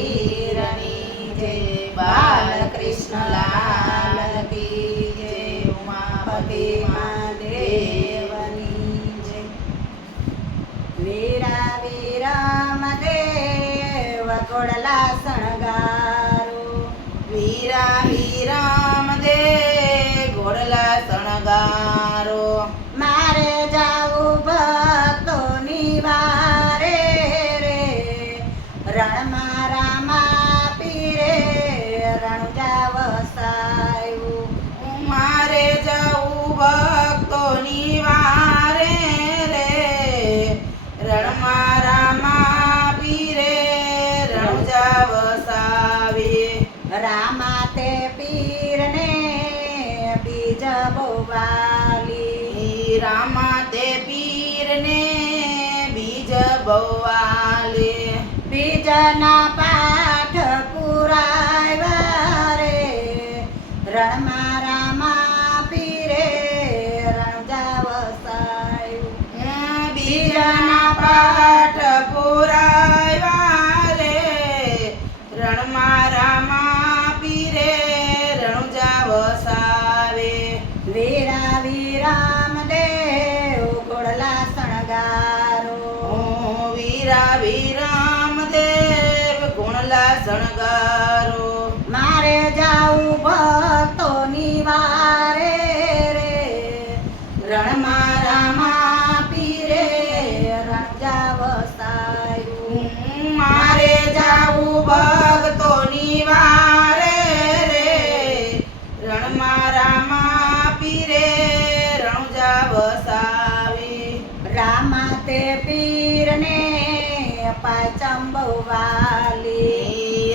પીરની જય, બાલકૃષ્ણ લાલ કી જય, ઉમાપતિ મહાદેવની જય. વીરા વિરમદેવ ઘોડલા શણગારો, વીરા વિરમદેવ ઘોડલા શણગારો. મારે જાવું ભક્તોની વારે રે, રણમાં રામા પીરે રણુજા વસાયું. મારે જવું ભક્તોની વારે રે, રણમાં રામા પીરે રણુજા વસાવે. રામા તે પીરને બીજ બોવાલી, રામા તે પીરને બીજ બવાલે. બીજના પાઠ પુરાવ્યા રે, રણમાં રામા પીરે રણુજા વસાયું. બીજના પાઠ પુરાવ્યા રે, રણમાં રામા પીરે રણુજા વસાવે. વીરા વિરમદેવ ઘોડલા શણગારો, વીરા વિરમદેવ ઘોડલા શણગારો. મારે જાવું ભક્તોની વારે રે, રણમાં રામા પીરે રણુજા વસાયું. મારે જાવું ભક્તોની વારે રે, રણમાં રામા પીરે રણુજા વસાવે. રામા તે પીરને પાંચંબવાલી,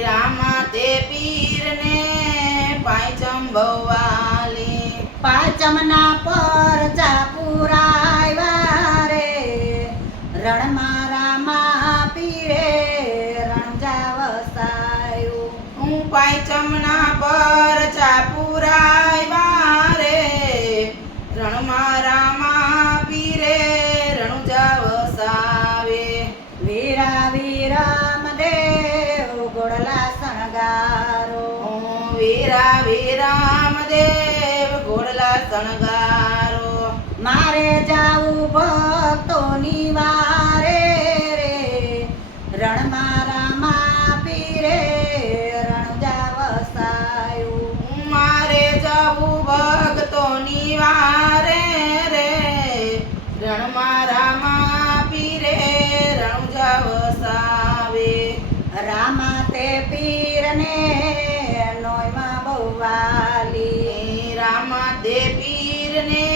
રામા તે પીરને પાંચમ બવાલી. પાંચમના પરચા પુરાવ્યા રે, રણમાં રામા પીરે રણુજા વસાયું. પાંચમના પરચા પુરાવ્યા રે, રણમાં રામા પીરે રણુજા વસાવે. વીરા વિરમદેવ ઘોડલા શણગારો, વીરા વિરમદેવ ઘોડલા શણગારો. મારે જાવું ભક્તોની વારે રે, રણમાં રામા પીરે રણુજા વસાયું. મારે જવું ભક્તોની વારે રે, રણમાં રામા પીરે રણુજા વસાવે. રામા તે પીરને નોયમાં બહુવાલી, રામા તે પીરને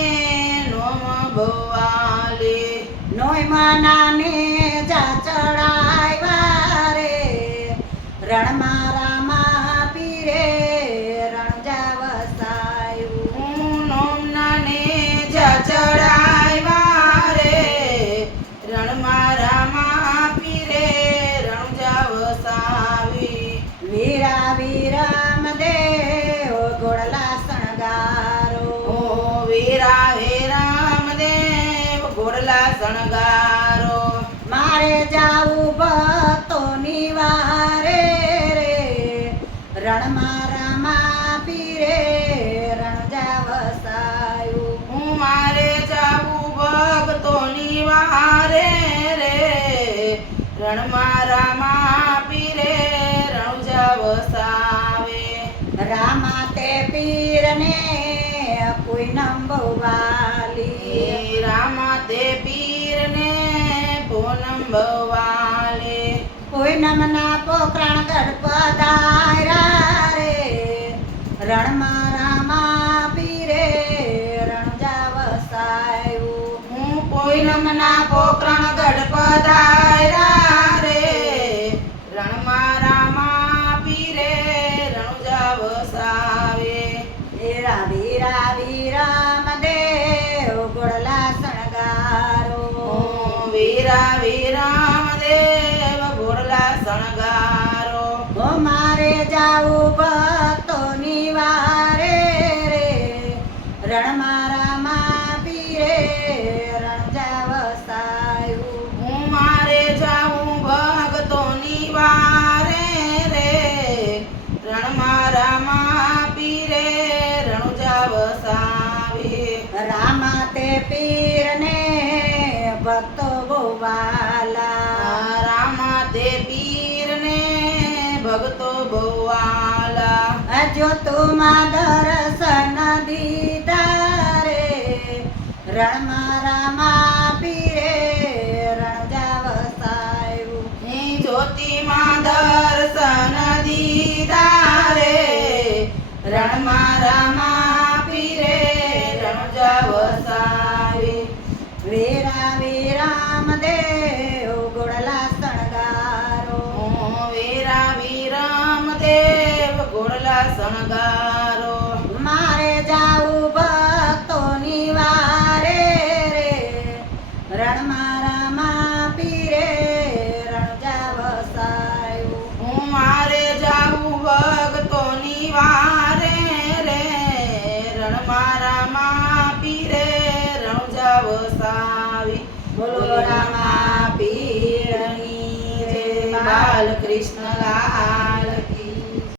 નોમ બવાલે. નોયમાં નાને જા ચડાવ્યા રે, રણમાં રામા પીરે રણુજા વસાયું. નોમનાને જા ચડાવ્યા રે, રણમાં રામા પીરે રણુજા વસાવી. વીરા વિરમદેવ ઘોડલા શણગારો, વીરા વિરમદેવ ઘોડલા શણગારો. મારે જાવું ભક્તોની વારે રે, રણમાં રામા પીરે રણુજા વસાયું. મારે જાવું ભક્તોની વારે રે, રણમાં રામા પીરે રણુજા વસાવે. રામા તે પીરને પૂનમ બહુવાલી, રામા તે પીરને પૂનમ બવાલે. પૂનમના પોકરણ ગઢ પધાર્યા રે, રણમાં રામા પીરે રણુજા વસાયું. પૂનમના પોકરણ ગઢ પધાર્યા રે, રણમાં રામા પીરે રણુજા વસાવે. વીરા વિરમદેવ ઘોડલા શણગારો, વીરા વિરમદેવ ઘોડલા શણગારો. મારે જાવું ભક્તોની વારે રે, રણમાં રામા પીરે રણુજા વસાયું. મારે જાવું ભક્તોની વારે પીરને ભક્તો બોવાલા જો તુમાં દર્શન દીધા રે રણમાં રામા પીરે રણજા વસાયું. જ્યોતિમાં દર્શન દીધા રે રણમાં રામા પીરે રણજા વસાવી. વીરા વિરામ દેવ ગોળલા શણગારો વીરા વિરામ દેવ ગોળલા શણગારો. મારે જાવું ભક્તોની વારે રે રણમાં રામા પીરે રણજા વસાયું. મારે જાવું ભક્તોની વારે રે રણમાં રામા પીરે રણજા વસાવી. બોલો રામા પીરની જય. બાલકૃષ્ણ